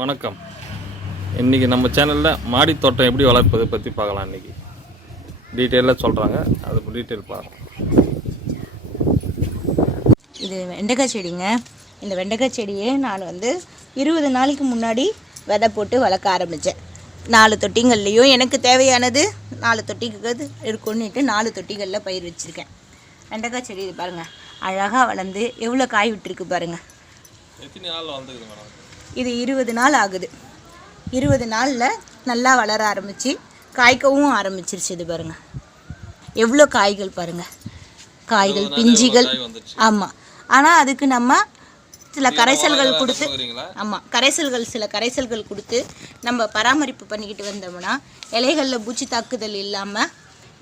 வணக்கம். இன்றைக்கி நம்ம சேனலில் மாடி தோட்டம் எப்படி வளர்ப்பதை பற்றி பார்க்கலாம். இன்றைக்கி டீட்டெயிலாக சொல்கிறாங்க, அது டீட்டெயில் பார்க்கலாம். இது வெண்டைக்காய் செடிங்க. இந்த வெண்டைக்காய் செடியை நான் 20 நாளைக்கு முன்னாடி விதை போட்டு வளர்க்க ஆரம்பித்தேன். 4 தொட்டிங்கள்லேயும் எனக்கு தேவையானது 4 தொட்டிகள் இருக்குன்னுட்டு 4 தொட்டிகளில் பயிர் வச்சுருக்கேன். வெண்டைக்காய் செடி இது பாருங்கள், அழகாக வளர்ந்து எவ்வளோ காய் விட்டுருக்கு பாருங்கள். இது 20 நாள் ஆகுது. 20 நாளில் நல்லா வளர ஆரம்பித்து காய்க்கவும் ஆரம்பிச்சிருச்சு. இது பாருங்கள் எவ்வளோ காய்கள் பாருங்கள், காய்கள் பிஞ்சிகள். ஆமாம், ஆனால் அதுக்கு நம்ம சில கரைசல்கள் கொடுத்து, ஆமாம் சில கரைசல்கள் கொடுத்து நம்ம பராமரிப்பு பண்ணிக்கிட்டு வந்தோம்னா இலைகளில் பூச்சி தாக்குதல் இல்லாமல்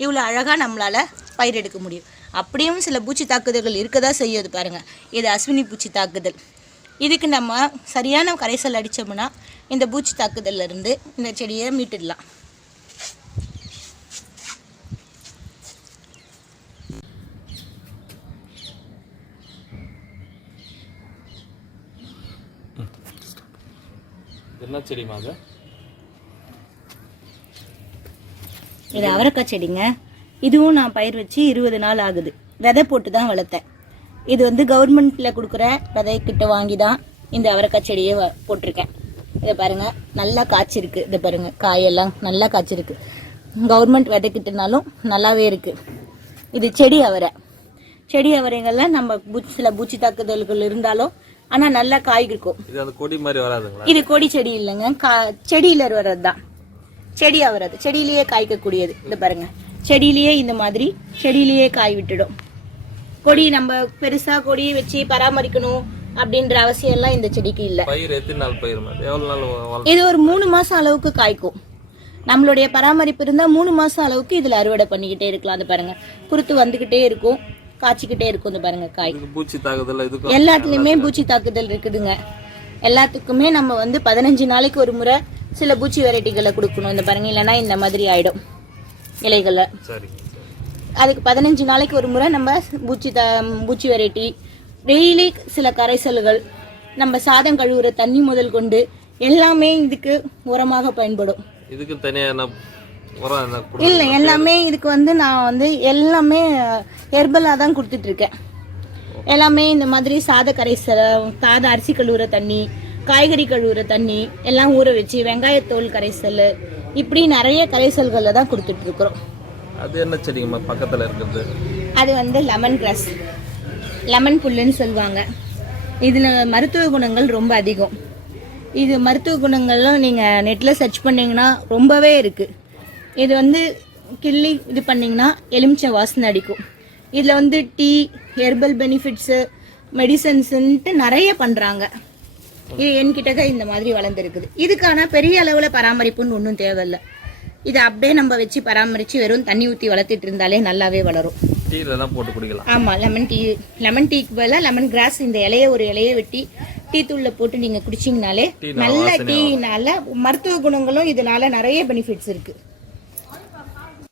இவ்வளோ அழகாக நம்மளால் பயிர் எடுக்க முடியும். அப்படியும் சில பூச்சி தாக்குதல்கள் இருக்க தான் செய்யுது பாருங்கள். இது அஸ்வினி பூச்சி தாக்குதல். இதுக்கு நம்ம சரியான கரைசல் அடித்தோம்னா இந்த பூச்சி தாக்குதல்லேருந்து இந்த செடியை மீட்டுடலாம். என்ன செடிமா? இது அவரக்காய் செடிங்க. இதுவும் நான் பயிர் வச்சு 20 நாள் ஆகுது. விதை போட்டு தான் வளர்த்தேன். இது கவர்மெண்ட்டில் கொடுக்குற விதைக்கிட்ட வாங்கி தான் இந்த அவரக்காய் செடியை போட்டிருக்கேன். இதை பாருங்கள், நல்லா காய்ச்சிருக்கு. இதை பாருங்கள், காயெல்லாம் நல்லா காய்ச்சிருக்கு. கவர்மெண்ட் விதைக்கிட்டனாலும் நல்லாவே இருக்குது. இது செடி அவரைகளில் நம்ம சில பூச்சி தாக்குதல்கள் இருந்தாலும் ஆனால் நல்லா காய் இருக்கும். கொடி மாதிரி வராதுங்களா? இது கொடி செடி இல்லைங்க, செடியில் வர்றது தான். செடி அவரது செடியிலேயே காய்க்கக்கூடியது. இந்த பாருங்க, செடியிலேயே இந்த மாதிரி செடியிலேயே காய் விட்டுடும். கொடி நம்ம பெருசா கொடியை வச்சு பராமரிக்கணும் அப்படின்ற அவசியம் எல்லாம் இந்த செடிக்கு இல்லை. இது ஒரு 3 மாசம் அளவுக்கு காய்க்கும். நம்மளுடைய பராமரிப்பு இருந்தா 3 மாசம் அளவுக்கு இதுல அறுவடை பண்ணிக்கிட்டே இருக்கலாம். அது பாருங்க, குருத்து வந்துகிட்டே இருக்கும், காய்ச்சிக்கிட்டே இருக்கும். இந்த பாருங்க காய். பூச்சி தாக்குதல் எல்லாத்துலயுமே பூச்சி தாக்குதல் இருக்குதுங்க. எல்லாத்துக்குமே நம்ம 15 நாளைக்கு ஒரு முறை சில பூச்சி வெரைட்டிகளை கொடுக்கணும். இந்த பாருங்க, இல்லைன்னா இந்த மாதிரி ஆயிடும் இலைகளை. அதுக்கு 15 நாளைக்கு ஒரு முறை நம்ம பூச்சி வெரைட்டி, டெய்லி சில கரைசல்கள், நம்ம சாதம் கழுவுற தண்ணி முதல் கொண்டு எல்லாமே இதுக்கு உரமாக பயன்படும். இதுக்கு தனியாக இல்லை, எல்லாமே இதுக்கு நான் எல்லாமே ஹெர்பலாக தான் கொடுத்துட்டு இருக்கேன். எல்லாமே இந்த மாதிரி சாத கரைசல், அரிசி கழுவுற தண்ணி, காய்கறி கழுவுற தண்ணி எல்லாம் ஊற வச்சு, வெங்காயத்தோல் கரைசல், இப்படி நிறைய கரைசல்களை தான் கொடுத்துட்டு இருக்கிறோம். அது என்ன செடிங்கம்மா பக்கத்தில் இருக்கிறது? அது லெமன் கிராஸ், லெமன் புல்லுன்னு சொல்லுவாங்க. இதில் மருத்துவ குணங்கள் ரொம்ப அதிகம். இது மருத்துவ குணங்கள்லாம் நீங்கள் நெட்டில் சர்ச் பண்ணிங்கன்னா ரொம்பவே இருக்குது. இது கிள்ளி இது பண்ணிங்கன்னா எலுமிச்சை வாசனை அடிக்கும். இதில் டீ, ஹெர்பல் பெனிஃபிட்ஸு, மெடிசன்ஸுன்ட்டு நிறைய பண்ணுறாங்க. இது என்கிட்ட இந்த மாதிரி வளர்ந்துருக்குது. இதுக்கான பெரிய அளவில் பராமரிப்புன்னு ஒன்றும் தேவையில்லை. இதை அப்படியே நம்ம வச்சு பராமரித்து வெறும் தண்ணி ஊற்றி வளர்த்துட்டு இருந்தாலே நல்லாவே வளரும். போட்டு குடிக்கலாம். ஆமாம், லெமன் டீக்கு பதிலாக லெமன் கிராஸ் இந்த ஒரு இலையை வெட்டி டீ தூளில் போட்டு நீங்கள் குடிச்சிங்கனாலே நல்ல டீனால மருத்துவ குணங்களும் இதனால நிறைய பெனிஃபிட்ஸ் இருக்குது.